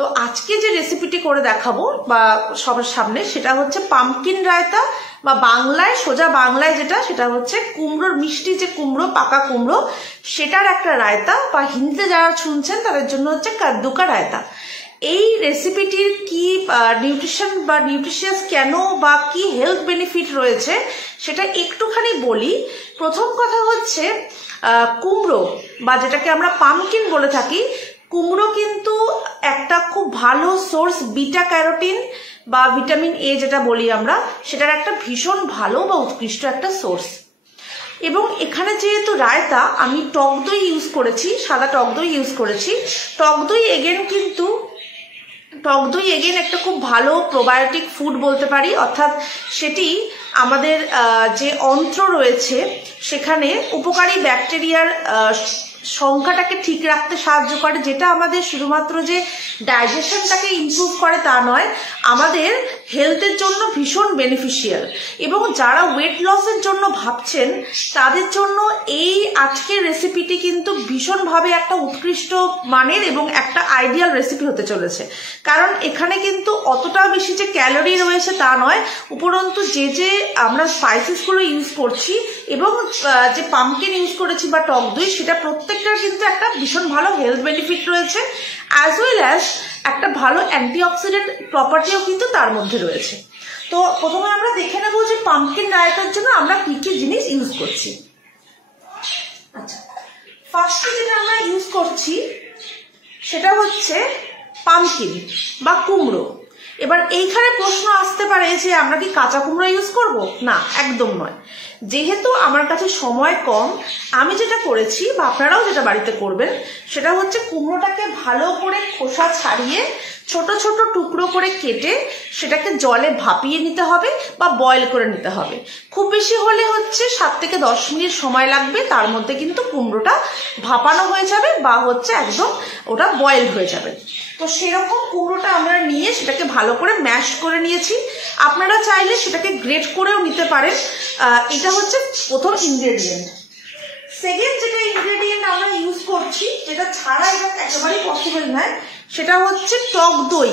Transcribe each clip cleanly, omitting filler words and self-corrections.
তো আজকে যে রেসিপিটি করে দেখাবো বা সবার সামনে সেটা হচ্ছে পামকিন রায়তা, বা বাংলায় সোজা বাংলায় যেটা সেটা হচ্ছে কুমড়োর মিষ্টি যে কুমড়ো, পাকা কুমড়ো, সেটার একটা রায়তা, বা হিন্দিতে যারা শুনছেন তাদের জন্য হচ্ছে কাদ্দু কা রায়তা। এই রেসিপিটির কি নিউট্রিশন বা নিউট্রিশিয়াস কেন বা কি হেলথ বেনিফিট রয়েছে সেটা একটুখানি বলি। প্রথম কথা হচ্ছে কুমড়ো বা যেটাকে আমরা পামকিন বলে থাকি, কুমড়ো কিন্তু একটা খুব ভালো সোর্স বিটা ক্যারোটিন বা ভিটামিন এ যেটা বলি আমরা, সেটার একটা ভীষণ ভালো বা উৎকৃষ্ট একটা সোর্স। এবং এখানে যেহেতু রায়তা আমি টক দই ইউজ করেছি, সাদা টক দই ইউজ করেছি। টক দই এগেন একটা খুব ভালো প্রোবায়োটিক ফুড বলতে পারি, অর্থাৎ সেটি আমাদের যে অন্ত্র রয়েছে সেখানে উপকারী ব্যাকটেরিয়ার সংখ্যাটাকে ঠিক রাখতে সাহায্য করে, যেটা আমাদের শুধুমাত্র যে ডাইজেশনটাকে ইমপ্রুভ করে তা নয়, আমাদের হেলথের জন্য ভীষণ বেনিফিশিয়াল। এবং যারা ওয়েট লসের জন্য ভাবছেন তাদের জন্য এই আজকের রেসিপিটি কিন্তু ভীষণভাবে একটা উৎকৃষ্ট মানের এবং একটা আইডিয়াল রেসিপি হতে চলেছে। কারণ এখানে কিন্তু অতটা বেশি যে ক্যালোরি রয়েছে তা নয়, উপরন্তু যে আমরা স্পাইসেসগুলো ইউজ করছি এবং যে পামকিন ইউজ করেছি বা টক দই, সেটা প্রত্যেকটার কিন্তু একটা ভীষণ ভালো হেলথ বেনিফিট রয়েছে, অ্যাজ ওয়েল অ্যাজ একটা ভালো অ্যান্টিঅক্সিডেন্ট প্রপার্টিও কিন্তু তার মধ্যে রয়েছে। তো প্রথমে আমরা দেখে নেব যে পামকিন রায়তার জন্য আমরা কি কি জিনিস ইউজ করছি। আচ্ছা, ফার্স্টে যেটা আমরা ইউজ করছি সেটা হচ্ছে পামকিন বা কুমড়ো। এবার এইখানে প্রশ্ন আসতে পারে যে আমরা কি কাঁচা কুমড়ো ইউজ করব? না, একদম নয়। যেহেতু আমার কাছে সময় কম, আমি যেটা করেছি বা আপনারাও যেটা বাড়িতে করবেন সেটা হচ্ছে কুমড়োটাকে ভালো করে খোসা ছাড়িয়ে ছোট ছোট টুকরো করে কেটে সেটাকে জলে ভাপিয়ে নিতে হবে বা বয়েল করে নিতে হবে। খুব বেশি হলে হচ্ছে 7 থেকে 10 মিনিট সময় লাগবে, তার মধ্যে কিন্তু কুমড়োটা ভাপানো হয়ে যাবে বা হচ্ছে একদম ওটা বয়েল হয়ে যাবে। তো সেরকম কুমড়োটা আমরা নিয়ে সেটাকে ভালো করে ম্যাশ করে নিয়েছি। আপনারা চাইলে সেটাকে গ্রেট করেও নিতে পারেন। এটা হচ্ছে প্রথম ইনগ্রেডিয়েন্ট। সেকেন্ড যেটা ইনগ্রেডিয়েন্ট আমরা ইউজ করছি, যেটা ছাড়া এটা একেবারেই পসিবল নয়, সেটা হচ্ছে টক দই।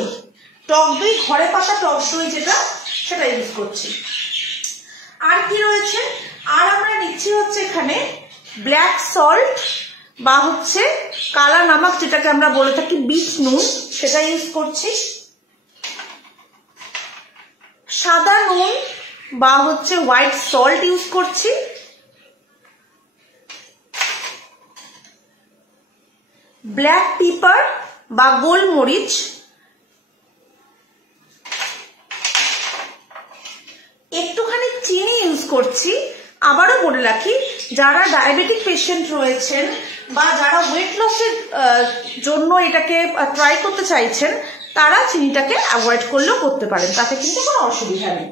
টক দই, ঘরে পাতা টক দই যেটা, সেটা ইউজ করছি। আর কি রয়েছে? আর আমরা নিচ্ছি হচ্ছে এখানে ব্ল্যাক সল্ট বা হচ্ছে কালা নামক, যেটাকে আমরা বলে থাকি বিট নুন, সেটা ইউজ করছি। সাদা নুন বা হচ্ছে হোয়াইট সল্ট ইউজ করছি। ব্ল্যাক পেপার বা গোলমরিচ, একটুখানি চিনি ইউজ করছি। আবারও বলে রাখি, যারা ডায়াবেটিক পেশেন্ট রয়েছেন বা যারা ওয়েট লসের জন্য এটাকে ট্রাই করতে চাইছেন তারা চিনিটাকে অ্যাভয়েড করলেও করতে পারেন, তাতে কিন্তু কোনো অসুবিধা নেই।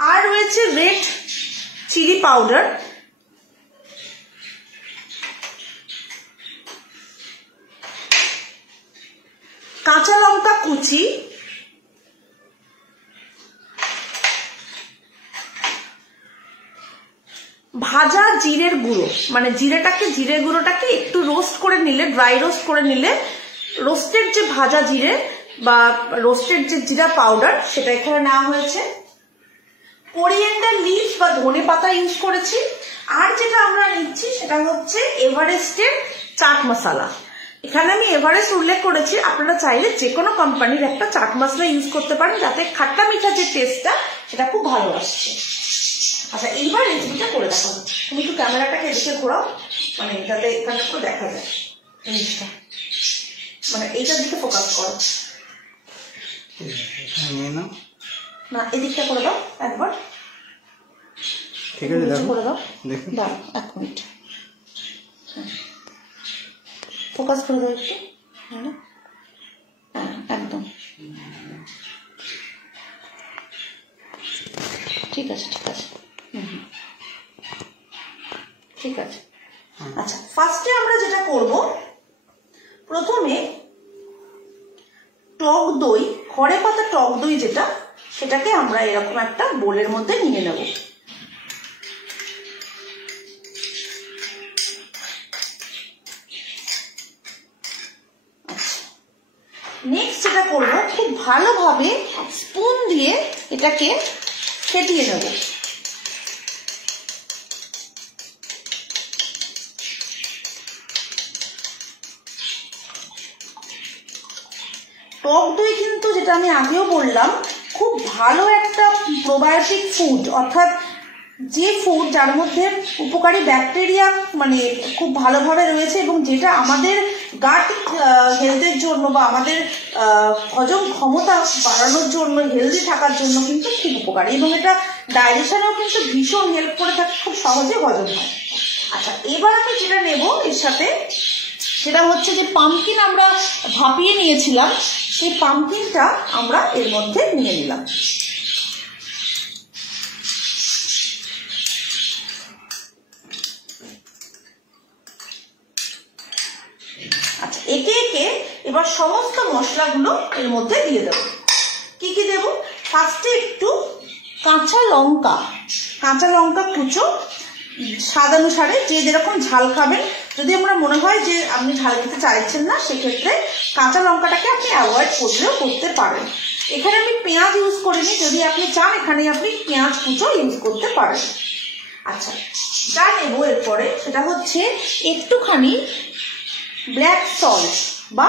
আর রয়েছে রেড চিলি পাউডার, কাঁচা লঙ্কা কুচি, ভাজা জিরের গুঁড়ো, মানে জিরে গুঁড়োটাকে একটু রোস্ট করে নিলে, ড্রাই রোস্ট করে নিলে রোস্টেড যে ভাজা জিরে বা রোস্টেড যে জিরা পাউডার সেটা এখানে নেওয়া হয়েছে। কোরিয়েন্ডার লিভ বা ধনে পাতা ইউজ করেছি। আর যেটা আমরা নিচ্ছি সেটা হচ্ছে এভারেস্টের চাট মশলা। এখানে আমি এভারেস্ট উল্লেখ করেছি, আপনারা চাইলে যে কোনো কোম্পানির একটা চাট মশলা ইউজ করতে পারেন, যাতে খাট্টা মিঠা যে টেস্টটা সেটা খুব ভালো আসছে। আচ্ছা, এইবার রেসিপিটা করে দেখাবো। তুমি একটু ক্যামেরাটাকে এদিকে ঘোরাও, মানে যাতে এখানে একটু দেখা যায় জিনিসটা, মানে এইটার দিকে ফোকাস করো না, এদিকটা করে দাও একবার, ঠিক আছে করে দাও। দাও 1 মিনিট, ফোকাস করে দাও একটু। হ্যাঁ, একদম ঠিক আছে, ঠিক আছে, ঠিক আছে। আচ্ছা, ফার্স্টে আমরা যেটা করব, প্রথমে টক দই, ঘরে পাতা টক দই যেটা, সেটাকে আমরা এরকম একটা বোলের মধ্যে নিয়ে নেব। নেক্সট যেটা করবো, খুব ভালোভাবে স্পুন দিয়ে এটাকে ফেটিয়ে নেব। টক দই কিন্তু, যেটা আমি আগেও বললাম, খুব ভালো একটা প্রোবায়োটিক ফুড, অর্থাৎ যে ফুড যার মধ্যে উপকারী ব্যাকটেরিয়া মানে খুব ভালোভাবে রয়েছে এবং যেটা আমাদের গাট হেলথের জন্য বা আমাদের হজম ক্ষমতা বাড়ানোর জন্য, হেলদি থাকার জন্য কিন্তু খুব উপকারী, এবং এটা ডাইজেশনেও কিন্তু ভীষণ হেল্প করে থাকে, খুব সহজে হজম হয়। আচ্ছা, এবার আমি যেটা নেব এর সাথে, সেটা হচ্ছে যে পাম্পকিন আমরা ভাপিয়ে নিয়েছিলাম, সেই পাম্পকিনটা আমরা এর মধ্যে নিয়ে নিলাম। আচ্ছা, একে একে এবার সমস্ত মশলাগুলো এর মধ্যে দিয়ে দেব। কি কি দেব? ফার্স্টে একটু কাঁচা লঙ্কা কুচো, স্বাদ অনুসারে, যে যেরকম ঝাল খাবেন। যদি আমরা মনে হয় যে আপনি ঝাল খেতে চাইছেন না, সেক্ষেত্রে কাঁচা লঙ্কাটাকে আপনি অ্যাভয়েড করলেও করতে পারেন। এখানে আমি পেঁয়াজ ইউজ করিনি, যদি আপনি চান এখানে আপনি পেঁয়াজ কুচো ইউজ করতে পারেন। আচ্ছা, যা নেব এরপরে সেটা হচ্ছে একটুখানি ব্ল্যাক সল্ট বা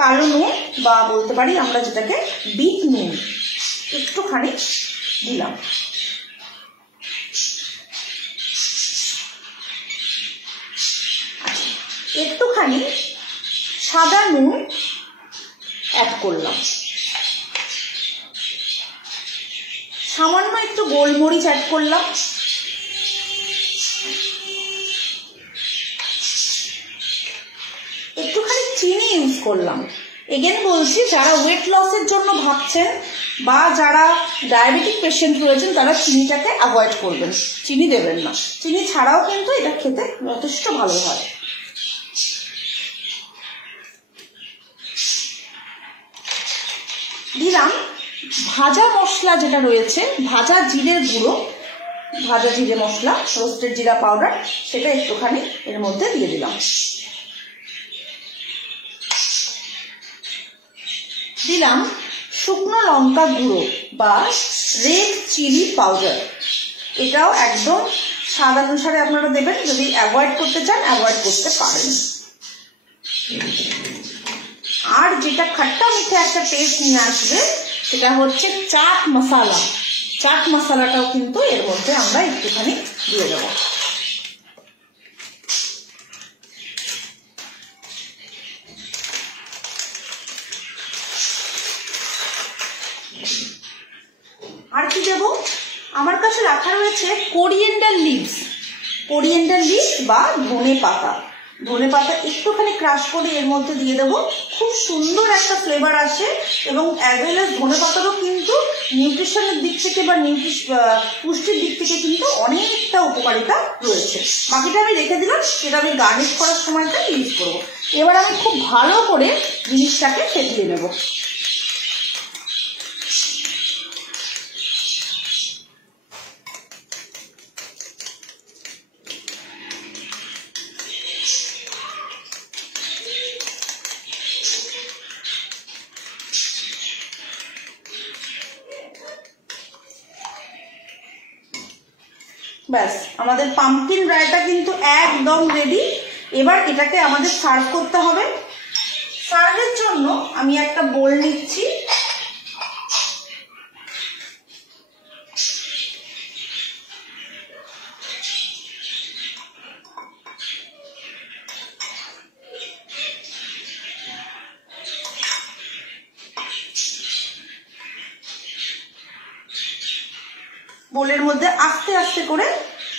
কালো নুন, বা বলতে পারি আমরা যেটাকে বিট নুন, একটুখানি দিলাম। একটুখানি সাদা নুন অ্যাড করলাম, সামান্য একটু গোলমরিচ অ্যাড করলাম, একটুখানি চিনি ইউজ করলাম। এগেন বলছি, যারা ওয়েট লসের জন্য ভাবছেন বা যারা ডায়াবেটিক পেশেন্ট রয়েছেন, তারা চিনিটাকে অ্যাভয়েড করবেন, চিনি দেবেন না। চিনি ছাড়াও কিন্তু এটা খেতে যথেষ্ট ভালো হয়। দিলাম ভাজা মশলা যেটা রয়েছে, ভাজা জিরের গুঁড়ো, ভাজা জিরে মশলা, রোস্টেড জিরা পাউডার, সেটা একটুখানি এর মধ্যে দিয়ে দিলাম। দিলাম শুকনো লঙ্কা গুঁড়ো বা রেড চিলি পাউডার, এটাও একদম স্বাদ অনুসারে আপনারা দেবেন, যদি অ্যাভয়েড করতে চান অ্যাভয়েড করতে পারেন। আর যেটা খাট্টা মিঠে একটা টেস্ট নিয়ে আসবে, সেটা হচ্ছে চাট মশলা। চাট মশলাটাও কিন্তু এর মধ্যে আমরা একটুখানি দিয়ে দেবো। আর কি দেব? আমার কাছে রাখা রয়েছে কোরিয়েন্ডার লিভস বা ধনে পাতা। ধনে পাতা একটুখানি ক্রাশ করে এর মধ্যে দিয়ে দেবো, খুব সুন্দর একটা ফ্লেভার আসে, এবং অ্যাজ ওয়েল এজ ধনে পাতারও কিন্তু নিউট্রিশনের দিক থেকে বা পুষ্টির দিক থেকে কিন্তু অনেকটা উপকারিতা রয়েছে। বাকিটা আমি রেখে দিলাম, সেটা আমি গার্নিশ করার সময়টা ইউজ করবো। এবার আমি খুব ভালো করে জিনিসটাকে ফেটিয়ে নেব। ব্যাস, আমাদের পাম্পকিন রায়তা কিন্তু একদম রেডি। এবার এটাকে আমাদের সার্ভ করতে হবে। সার্ভের জন্য আমি একটা বোল নিচ্ছি, বোলের মধ্যে আস্তে আস্তে করে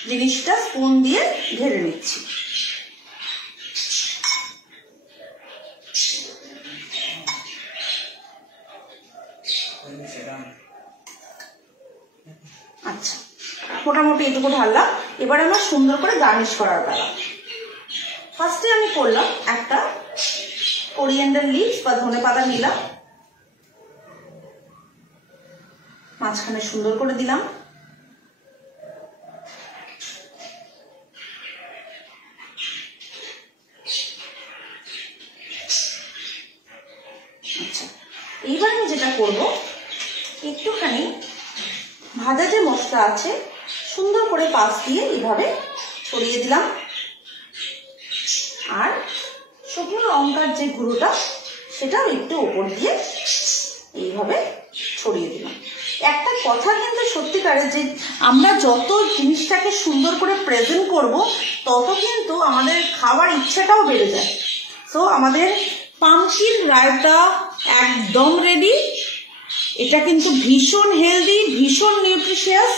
জিনিসটা স্পুন দিয়ে ঢেলে নিচ্ছি। আচ্ছা, মোটামুটি এটুকু ঢাললাম। এবার আমার সুন্দর করে গার্নিশ করার পালা। ফার্স্টে আমি করলাম একটা কোরিয়েন্ডার লিভস বা ধনে পাতা নিলাম, মাঝখানে সুন্দর করে দিলাম। এইবার আমি যেটা করব, একটুখানি ভাজা যে মশলা আছে সুন্দর করে পাশ দিয়ে এইভাবে ছড়িয়ে দিলাম, আর শুকনো লঙ্কার যে গুঁড়োটা সেটাও একটু ওপর দিয়ে এইভাবে ছড়িয়ে দিলাম। একটা কথা কিন্তু সত্যিকারের, যে আমরা যত জিনিসটাকে সুন্দর করে প্রেজেন্ট করব তত কিন্তু আমাদের খাওয়ার ইচ্ছাটাও বেড়ে যায়। তো আমাদের পামকিন রায়তা একদম রেডি। এটা কিন্তু ভীষণ হেলদি, ভীষণ নিউট্রিশিয়াস।